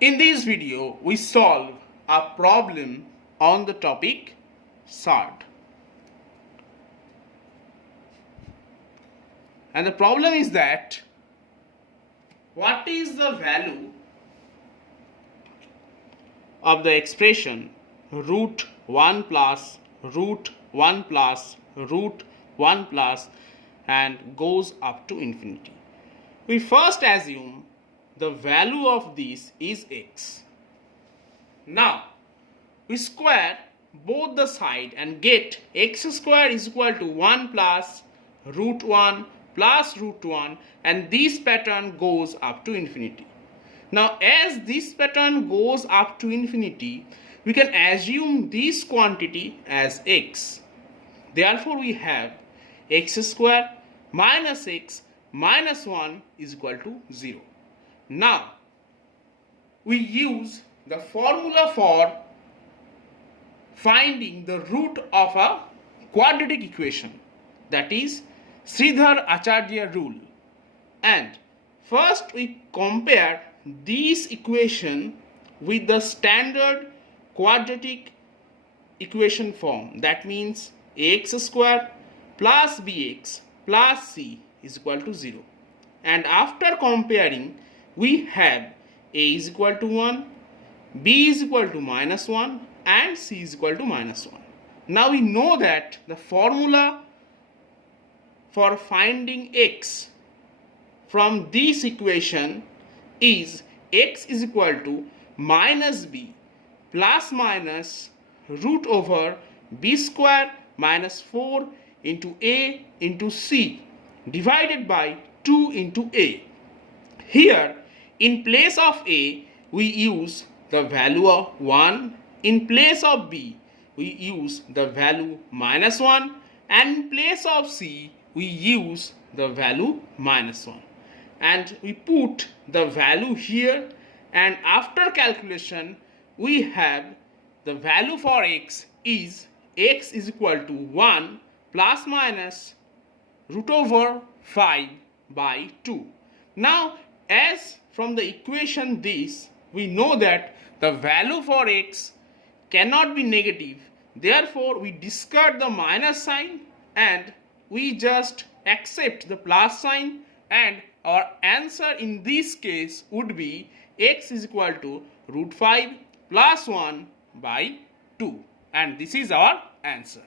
In this video, we solve a problem on the topic sort. And the problem is that what is the value of the expression root 1 plus root 1 plus root 1 plus and goes up to infinity. We first assume the value of this is x. Now we square both the side and get x square is equal to 1 plus root 1 plus root 1, and this pattern goes up to infinity. Now as this pattern goes up to infinity, we can assume this quantity as x. Therefore we have x square minus x minus 1 is equal to 0. Now we use the formula for finding the root of a quadratic equation, that is Sridhar Acharya rule. And first we compare this equation with the standard quadratic equation form, that means ax square plus bx plus c is equal to 0. And after comparing, we have a is equal to 1, b is equal to minus 1 and c is equal to minus 1. Now we know that the formula for finding x from this equation is x is equal to minus b plus minus root over b square minus 4 into a into c divided by 2 into a. Here in place of a we use the value of 1, in place of b we use the value minus 1, and in place of c we use the value minus 1. And we put the value here, and after calculation we have the value for x is equal to 1 plus minus root over 5 by 2. Now as from the equation this, we know that the value for x cannot be negative, therefore we discard the minus sign and we just accept the plus sign, and our answer in this case would be x is equal to root 5 plus 1 by 2, and this is our answer.